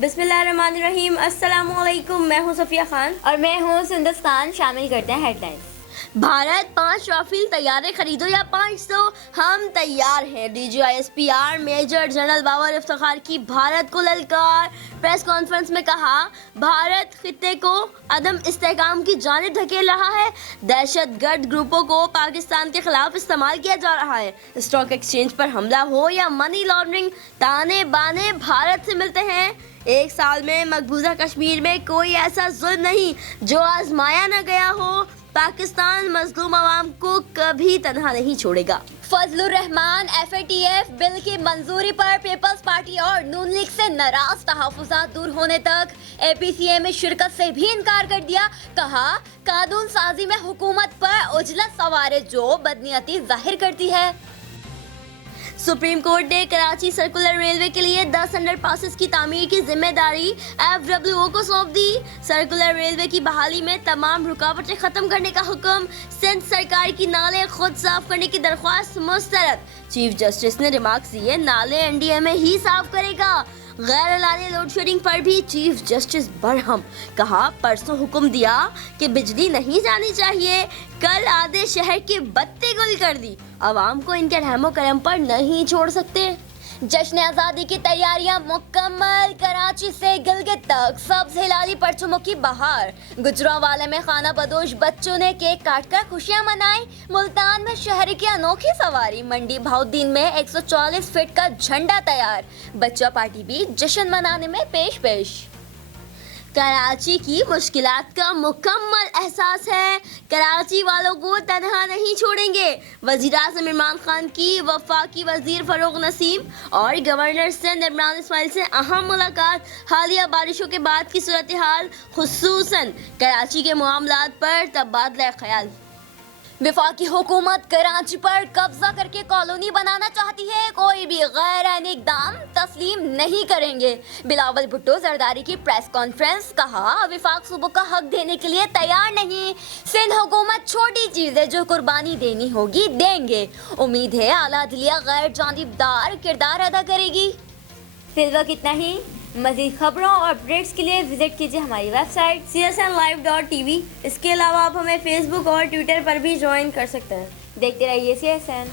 बिस्मिल्लाहिर्रहमानिर्रहीम। अस्सलाम वालेकुम। मैं हूं सफिया खान और मैं हूँ सुंदस्तान। शामिल करते हैं हेडलाइंस। भारत 5 राफेल तैयारे खरीदो या 500, हम तैयार हैं। DGISPR major general Babar Iftikhar की भारत को ललकार। प्रेस कॉन्फ्रेंस में कहा, भारत खित्ते को अदम इस्तेहकाम की जानिब धकेल रहा है। दहशतगर्द ग्रुपों को पाकिस्तान के खिलाफ इस्तेमाल किया जा रहा है। स्टॉक एक्सचेंज पर हमला हो या मनी लॉन्ड्रिंग, ताने बाने भारत से मिलते हैं। एक साल में मकबूजा कश्मीर में कोई ऐसा जुल्म नहीं जो आजमाया न गया हो। पाकिस्तान मजलूम आवाम को कभी तन्हा नहीं छोड़ेगा। फजलुर रहमान FATF बिल की मंजूरी पर पीपल्स पार्टी और नून लीग से नाराज। तहफुज़ात दूर होने तक APCA में शिरकत से भी इनकार कर दिया। कहा, कानून साजी में हुकूमत पर उजलत सवार जो बदनीयती जाहिर करती है। सुप्रीम कोर्ट ने कराची सर्कुलर रेलवे के लिए 10 अंडरपासेस की तामीर की जिम्मेदारी FWO को सौंप दी। सर्कुलर रेलवे की बहाली में तमाम रुकावटें खत्म करने का हुक्म। सिंध सरकार की नाले खुद साफ करने की दरख्वास्त मुस्तरद। चीफ जस्टिस ने रिमार्क्स दिए, नाले NDMA ही साफ करेगा। गैर एलानी लोड शेडिंग पर भी चीफ जस्टिस बरहम। कहा, परसों हुक्म दिया कि बिजली नहीं जानी चाहिए, कल आधे शहर की बत्ती गुल कर दी। आवाम को इनके रहमो करम पर नहीं छोड़ सकते। जश्न आज़ादी की तैयारियां मुकम्मल। कराची से गिलगित तक सब्ज हिलाली परचमों की बहार। गुजरांवाला में खाना बदोश बच्चों ने केक काटकर खुशियां मनाई। मुल्तान में शहर की अनोखी सवारी। मंडी भाउद्दीन में 140 फीट का झंडा तैयार। बच्चा पार्टी भी जश्न मनाने में पेश। कराची की मुश्किलात का मुकम्मल एहसास है। कराची वालों को तनहा नहीं छोड़ेंगे। वज़ीर-ए-आज़म इमरान खान की वफाकी वज़ीर फ़ारूक नसीम और गवर्नर सिंध इमरान इस्माइल से अहम मुलाकात। हालिया बारिशों के बाद की सूरत हाल, खुसूसन कराची के मामलात पर तबादला ख्याल। वफाकी हुकूमत कराची पर कब्जा करके कॉलोनी बनाना चाहती है। कोई भी गैर आईनी इक़दाम तस्लीम नहीं करेंगे। बिलावल भुट्टो जरदारी की प्रेस कॉन्फ्रेंस। कहा, वफाक सूबों का हक देने के लिए तैयार नहीं। सिंध हुकूमत छोटी चीज़ है, जो कुर्बानी देनी होगी देंगे। उम्मीद है आला अदलिया गैर जानिबदार किरदार अदा करेगी। फिल वक्त इतना ही। मज़ीद खबरों और अपडेट्स के लिए विजिट कीजिए हमारी वेबसाइट csnlive.tv। इसके अलावा आप हमें फेसबुक और ट्विटर पर भी ज्वाइन कर सकते हैं। देखते रहिए CSN।